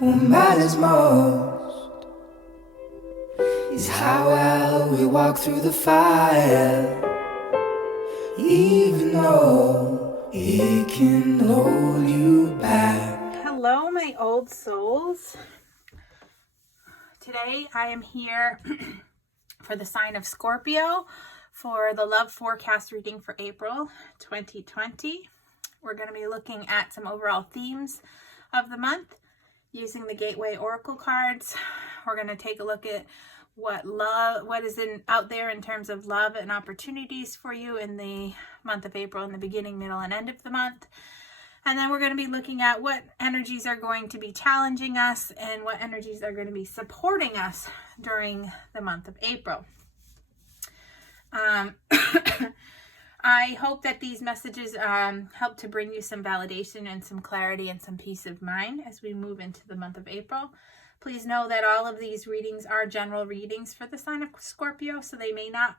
What matters most is how well we walk through the fire, even though it can hold you back. Hello, my old souls. Today I am here for the sign of Scorpio for the love forecast reading for April 2020. We're going to be looking at some overall themes of the month using the Gateway Oracle cards. We're going to take a look at what is out there in terms of love and opportunities for you in the month of April, in the beginning, middle, and end of the month. And then we're going to be looking at what energies are going to be challenging us and what energies are going to be supporting us during the month of April. I hope that these messages help to bring you some validation and some clarity and some peace of mind as we move into the month of April. Please know that all of these readings are general readings for the sign of Scorpio, so they may not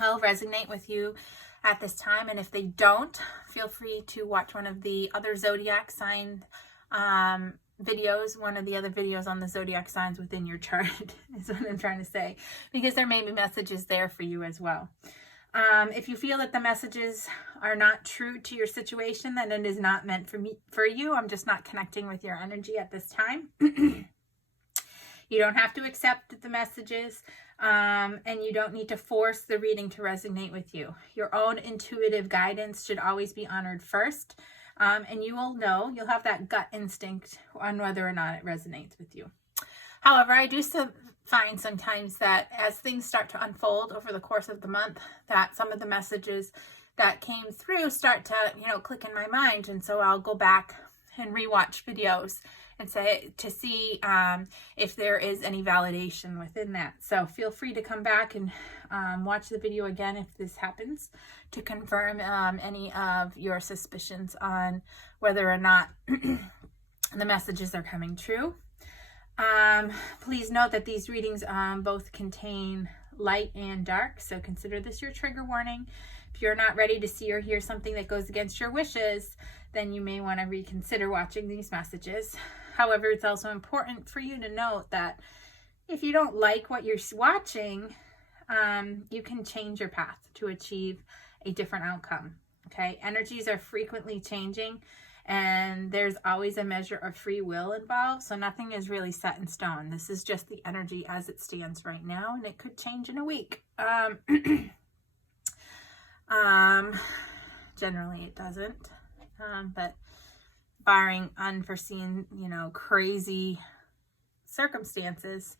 all resonate with you at this time. And if they don't, feel free to watch one of the other zodiac sign videos, one of the other videos on the zodiac signs within your chart is what I'm trying to say, because there may be messages there for you as well. If you feel that the messages are not true to your situation, then it is not meant for you. I'm just not connecting with your energy at this time. You don't have to accept the messages, and you don't need to force the reading to resonate with you. Your own intuitive guidance should always be honored first, and you'll have that gut instinct on whether or not it resonates with you. However, I do find sometimes that as things start to unfold over the course of the month, that some of the messages that came through start to, click in my mind. And so I'll go back and rewatch videos and see if there is any validation within that. So feel free to come back and watch the video again if this happens, to confirm any of your suspicions on whether or not the messages are coming true. Please note that these readings both contain light and dark, so consider this your trigger warning. If you're not ready to see or hear something that goes against your wishes, then you may want to reconsider watching these messages. However, it's also important for you to note that if you don't like what you're watching, you can change your path to achieve a different outcome. Okay, energies are frequently changing, and there's always a measure of free will involved, so nothing is really set in stone. This is just the energy as it stands right now, and it could change in a week. Generally it doesn't, but barring unforeseen, crazy circumstances,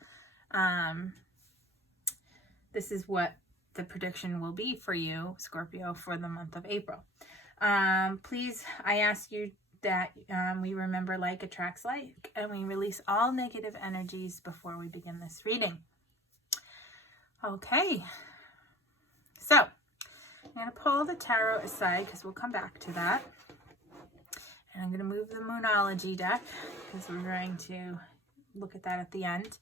this is what the prediction will be for you, Scorpio, for the month of April. Please, I ask you that we remember like attracts like, and we release all negative energies before we begin this reading. Okay, so I'm going to pull the tarot aside because we'll come back to that. And I'm going to move the Moonology deck because we're going to look at that at the end.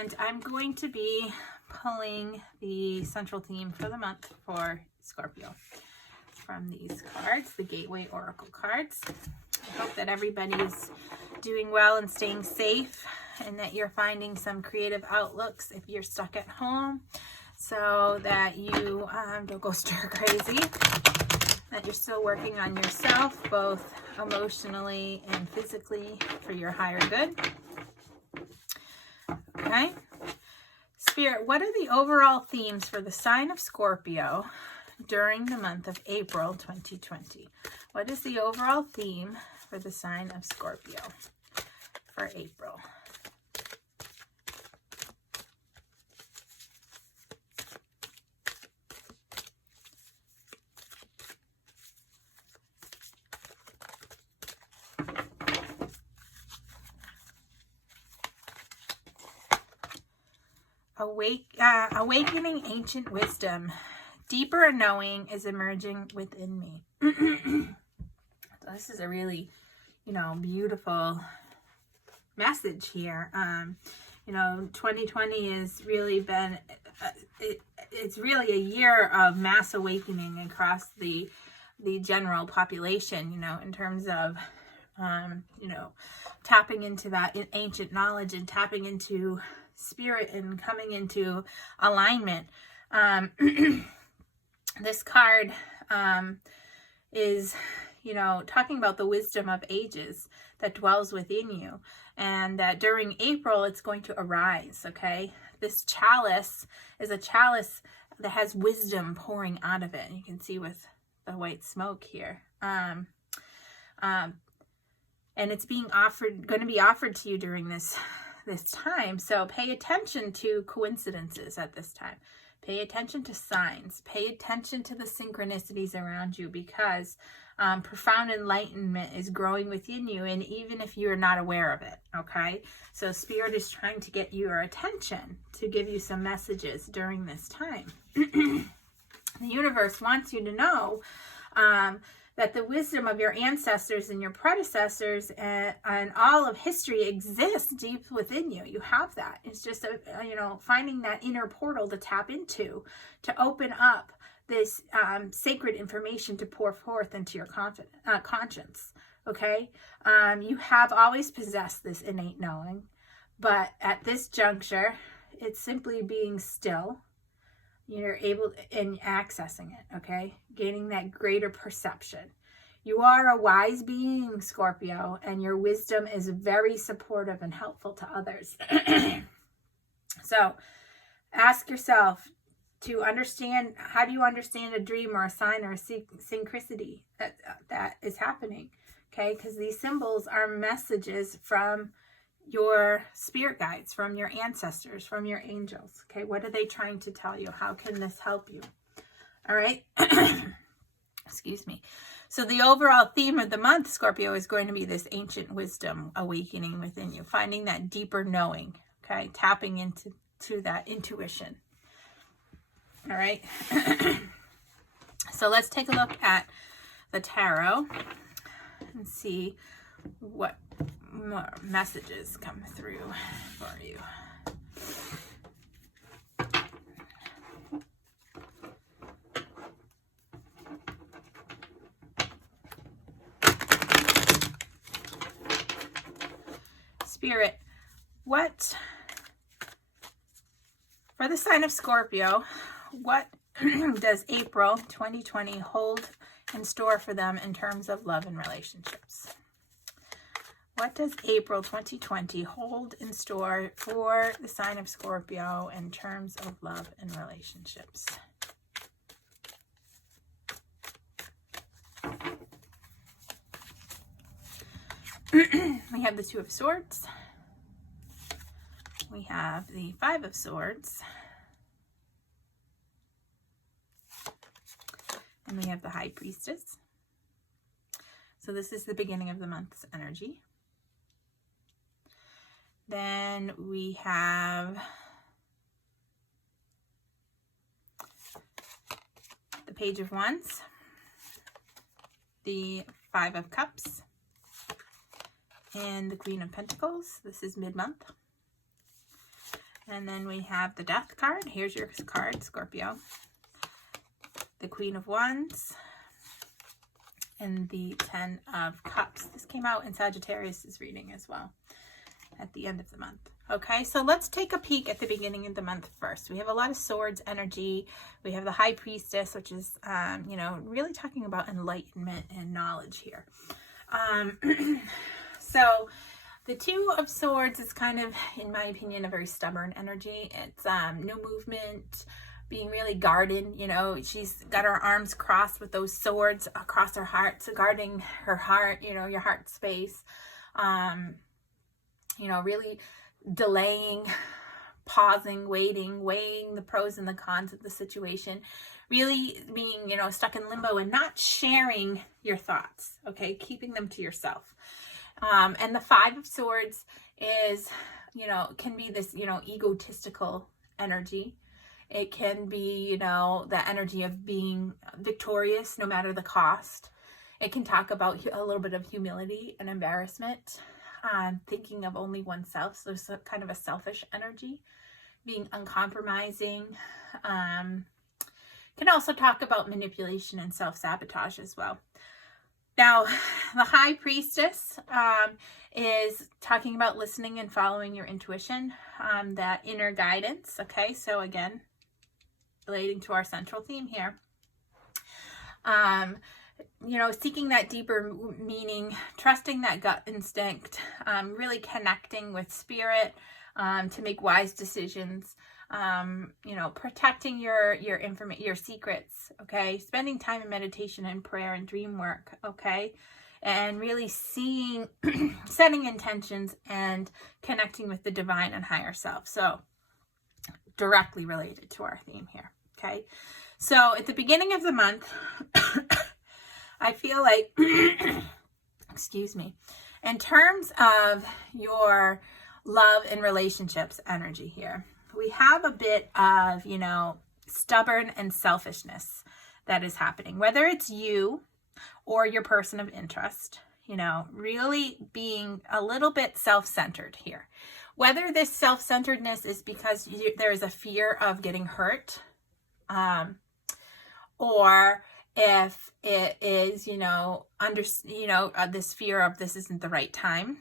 And I'm going to be pulling the central theme for the month for Scorpio from these cards, the Gateway Oracle cards. I hope that everybody's doing well and staying safe, and that you're finding some creative outlooks if you're stuck at home, so that you don't go stir crazy, that you're still working on yourself, both emotionally and physically, for your higher good. Okay. Spirit, what are the overall themes for the sign of Scorpio during the month of April 2020? What is the overall theme for the sign of Scorpio for April? Awakening ancient wisdom. Deeper knowing is emerging within me. So this is a really, beautiful message here. 2020 has really been, it's really a year of mass awakening across the general population, in terms of you know, tapping into that ancient knowledge and tapping into spirit and coming into alignment. This card is, you know, talking about the wisdom of ages that dwells within you, and that during April it's going to arise. Okay, this chalice is a chalice that has wisdom pouring out of it. You can see with the white smoke here. And it's being offered, going to be offered to you during this time. So pay attention to coincidences at this time. Pay attention to signs. Pay attention to the synchronicities around you, because profound enlightenment is growing within you, and even if you're not aware of it, okay? So Spirit is trying to get your attention, to give you some messages during this time. The universe wants you to know that the wisdom of your ancestors and your predecessors and all of history exists deep within you. You have that. It's just, you know, finding that inner portal to tap into, to open up this sacred information to pour forth into your conscience. Okay? You have always possessed this innate knowing, but at this juncture, it's simply being still. You're able in accessing it, okay? Gaining that greater perception. You are a wise being, Scorpio, and your wisdom is very supportive and helpful to others. So ask yourself to understand, how do you understand a dream or a sign or a synchronicity that is happening? Okay, because these symbols are messages from your spirit guides, from your ancestors, from your angels. Okay, what are they trying to tell you? How can this help you? All right. Excuse me. So the overall theme of the month, Scorpio, is going to be this ancient wisdom awakening within you, finding that deeper knowing. Okay, tapping into that intuition. All right. So let's take a look at the tarot and see what more messages come through for you. Spirit, what for the sign of Scorpio, what does April 2020 hold in store for them in terms of love and relationships? What does April 2020 hold in store for the sign of Scorpio in terms of love and relationships? We have the Two of Swords. We have the Five of Swords. And we have the High Priestess. So this is the beginning of the month's energy. Then we have the Page of Wands, the Five of Cups, and the Queen of Pentacles. This is mid-month. And then we have the Death card. Here's your card, Scorpio. The Queen of Wands, and the Ten of Cups. This came out in Sagittarius's reading as well at the end of the month. Okay, so let's take a peek at the beginning of the month first. We have a lot of swords energy. We have the High Priestess, which is, you know, really talking about enlightenment and knowledge here. So the Two of Swords is kind of, in my opinion, a very stubborn energy. It's no movement, being really guarded. You know, she's got her arms crossed with those swords across her heart, so guarding her heart, you know, your heart space. You know, really delaying, pausing, waiting, weighing the pros and the cons of the situation, really being, you know, stuck in limbo and not sharing your thoughts, okay, keeping them to yourself. And the Five of Swords is, you know, can be this, you know, egotistical energy. It can be, you know, the energy of being victorious no matter the cost. It can talk about a little bit of humility and embarrassment, thinking of only oneself. So there's kind of a selfish energy, being uncompromising. Can also talk about manipulation and self-sabotage as well. Now, the High Priestess is talking about listening and following your intuition, that inner guidance. Okay, so again, relating to our central theme here. Seeking that deeper meaning, trusting that gut instinct, really connecting with spirit to make wise decisions, protecting your secrets, okay? Spending time in meditation and prayer and dream work, okay? And really seeing, setting intentions and connecting with the divine and higher self. So directly related to our theme here, okay? So at the beginning of the month, I feel like, excuse me, in terms of your love and relationships energy here, we have a bit of, stubborn and selfishness that is happening, whether it's you or your person of interest, really being a little bit self-centered here. Whether this self-centeredness is because there's a fear of getting hurt, or if it is, this fear of this isn't the right time.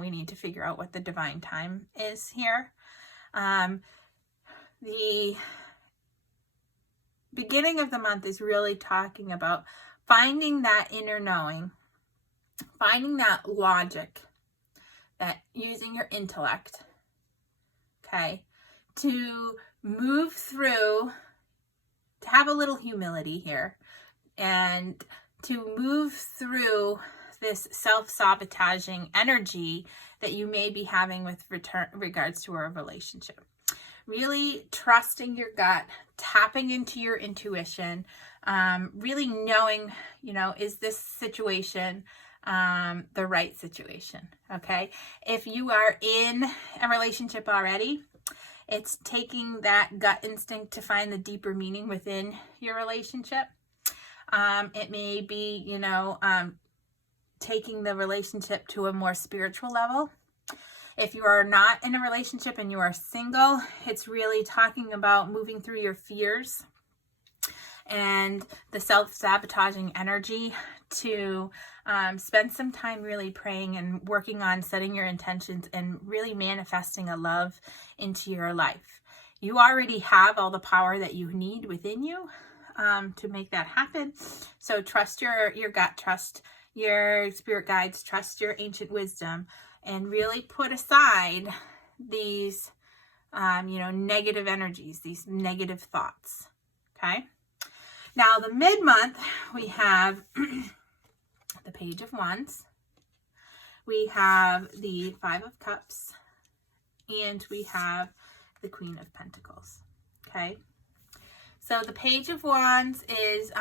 We need to figure out what the divine time is here. The beginning of the month is really talking about finding that inner knowing, finding that logic, that using your intellect, okay, to move through, to have a little humility here, and to move through this self-sabotaging energy that you may be having with regards to a relationship. Really trusting your gut, tapping into your intuition, really knowing, is this situation the right situation, okay? If you are in a relationship already, it's taking that gut instinct to find the deeper meaning within your relationship. It may be, taking the relationship to a more spiritual level. If you are not in a relationship and you are single, it's really talking about moving through your fears and the self-sabotaging energy to spend some time really praying and working on setting your intentions and really manifesting a love into your life. You already have all the power that you need within you to make that happen. So trust your gut, trust your spirit guides, trust your ancient wisdom, and really put aside these, negative energies, these negative thoughts, okay? Now, the mid-month, we have the Page of Wands, we have the Five of Cups, and we have the Queen of Pentacles, okay? So the Page of Wands is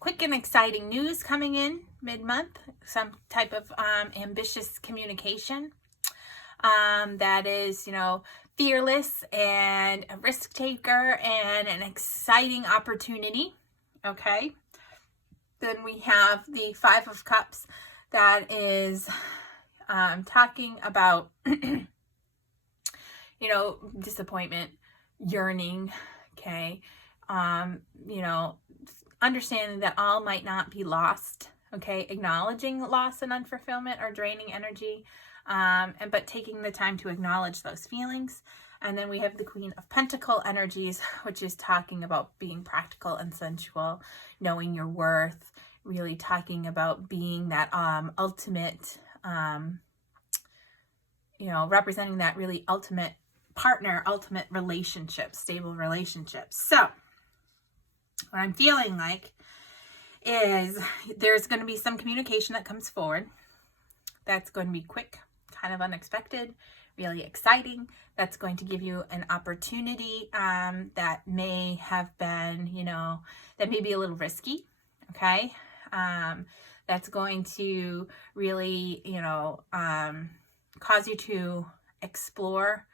quick and exciting news coming in mid-month, some type of ambitious communication that is, fearless and a risk taker and an exciting opportunity, okay? Then we have the Five of Cups that is talking about, disappointment, yearning, okay? Understanding that all might not be lost, okay? Acknowledging loss and unfulfillment or draining energy, but taking the time to acknowledge those feelings. And then we have the Queen of Pentacle energies, which is talking about being practical and sensual, knowing your worth, really talking about being that ultimate, representing that really ultimate partner, ultimate relationship, stable relationships. So what I'm feeling like is there's going to be some communication that comes forward that's going to be quick, kind of unexpected, really exciting. That's going to give you an opportunity that may have been, that may be a little risky, okay? That's going to really, cause you to explore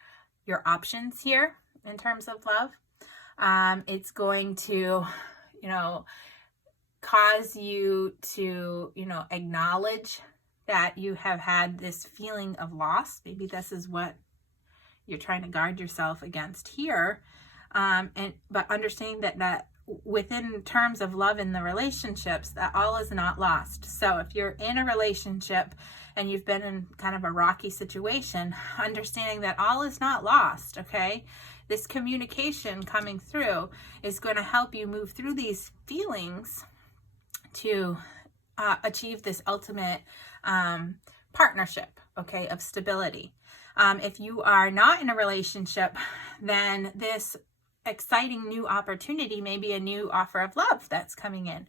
your options here in terms of love. It's going to, cause you to, acknowledge that you have had this feeling of loss. Maybe this is what you're trying to guard yourself against here. But understanding that within terms of love in the relationships, that all is not lost. So if you're in a relationship and you've been in kind of a rocky situation, understanding that all is not lost, okay? This communication coming through is going to help you move through these feelings to achieve this ultimate partnership, okay, of stability. If you are not in a relationship, then this exciting new opportunity may be a new offer of love that's coming in.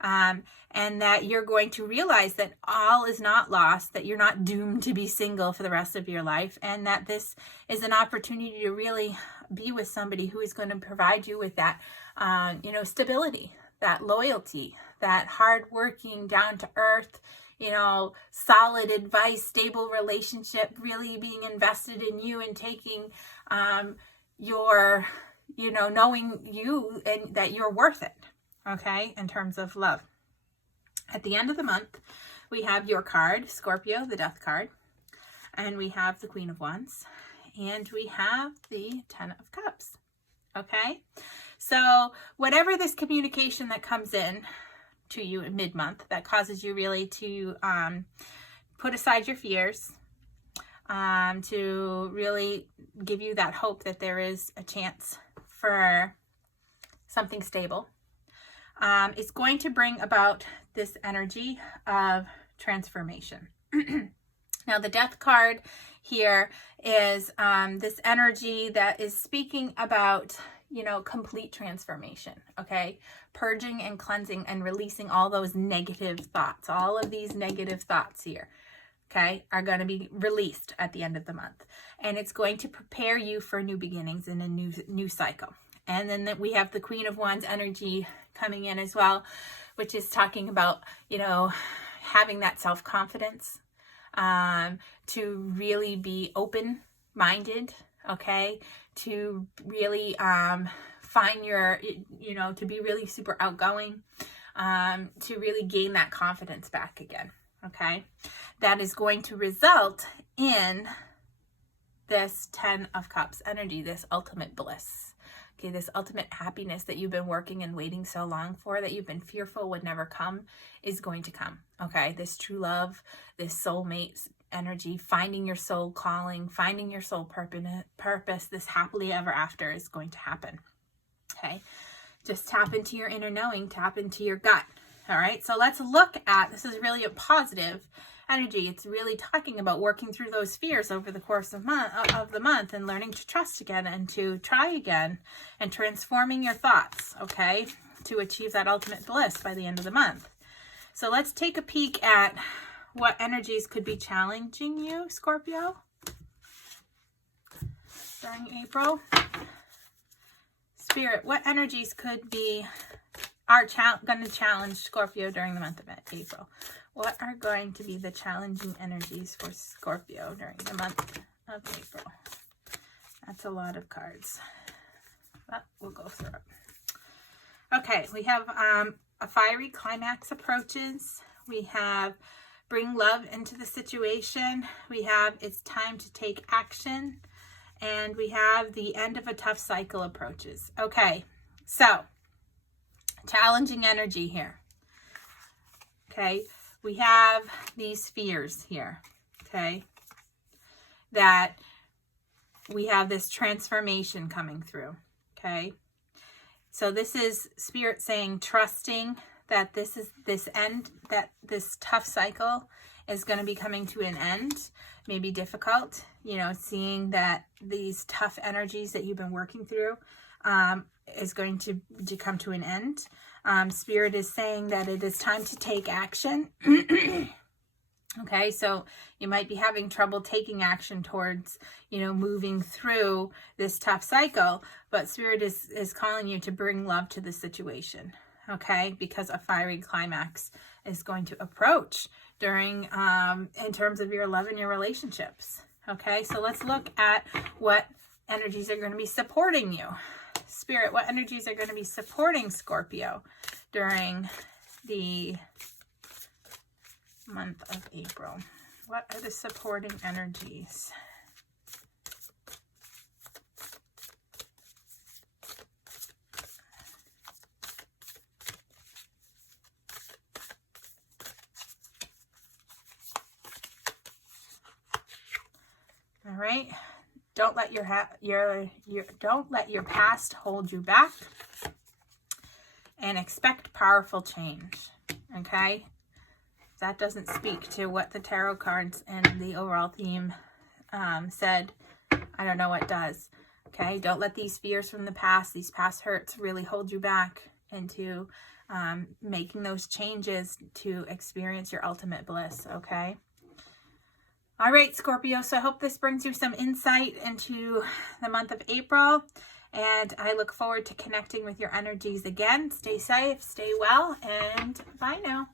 And that you're going to realize that all is not lost, that you're not doomed to be single for the rest of your life, and that this is an opportunity to really be with somebody who is going to provide you with that, stability, that loyalty, that hardworking, down to earth, solid advice, stable relationship, really being invested in you and taking your, knowing you and that you're worth it, okay, in terms of love. At the end of the month, we have your card, Scorpio, the Death card, and we have the Queen of Wands, and we have the Ten of Cups, okay? So whatever this communication that comes in to you in mid-month that causes you really to put aside your fears, to really give you that hope that there is a chance for something stable, it's going to bring about this energy of transformation. Now, the Death card here is this energy that is speaking about, complete transformation, okay? Purging and cleansing and releasing all those negative thoughts. All of these negative thoughts here, okay, are going to be released at the end of the month. And it's going to prepare you for new beginnings and a new cycle. And then we have the Queen of Wands energy coming in as well, which is talking about, having that self-confidence, to really be open-minded, okay, to really find your, to be really super outgoing, to really gain that confidence back again, okay? That is going to result in this Ten of Cups energy, this ultimate bliss. Okay, this ultimate happiness that you've been working and waiting so long for, that you've been fearful would never come, is going to come. Okay, this true love, this soulmate energy, finding your soul calling, finding your soul purpose, this happily ever after is going to happen. Okay, just tap into your inner knowing, tap into your gut. All right, so let's look at, this is really a positive energy. It's really talking about working through those fears over the course of the month and learning to trust again and to try again and transforming your thoughts, okay, to achieve that ultimate bliss by the end of the month. So let's take a peek at what energies could be challenging you, Scorpio, during April. Spirit, what energies are going to challenge Scorpio during the month of April? What are going to be the challenging energies for Scorpio during the month of April? That's a lot of cards, but we'll go through it. Okay, we have a fiery climax approaches. We have bring love into the situation. We have it's time to take action. And we have the end of a tough cycle approaches. Okay, so challenging energy here. Okay, we have these fears here. Okay, that we have this transformation coming through. Okay, so this is Spirit saying, trusting that this tough cycle is going to be coming to an end. Maybe difficult, seeing that these tough energies that you've been working through is going to come to an end. Spirit is saying that it is time to take action. Okay, so you might be having trouble taking action towards, moving through this tough cycle, but Spirit is calling you to bring love to the situation. Okay, because a fiery climax is going to approach during, in terms of your love and your relationships. Okay, so let's look at what energies are going to be supporting you. Spirit, what energies are going to be supporting Scorpio during the month of April? What are the supporting energies? All right. Don't let don't let your past hold you back, and expect powerful change. Okay? That doesn't speak to what the tarot cards and the overall theme said. I don't know what does. Okay? Don't let these fears from the past, these past hurts, really hold you back into making those changes to experience your ultimate bliss. Okay? All right, Scorpio, so I hope this brings you some insight into the month of April, and I look forward to connecting with your energies again. Stay safe, stay well, and bye now.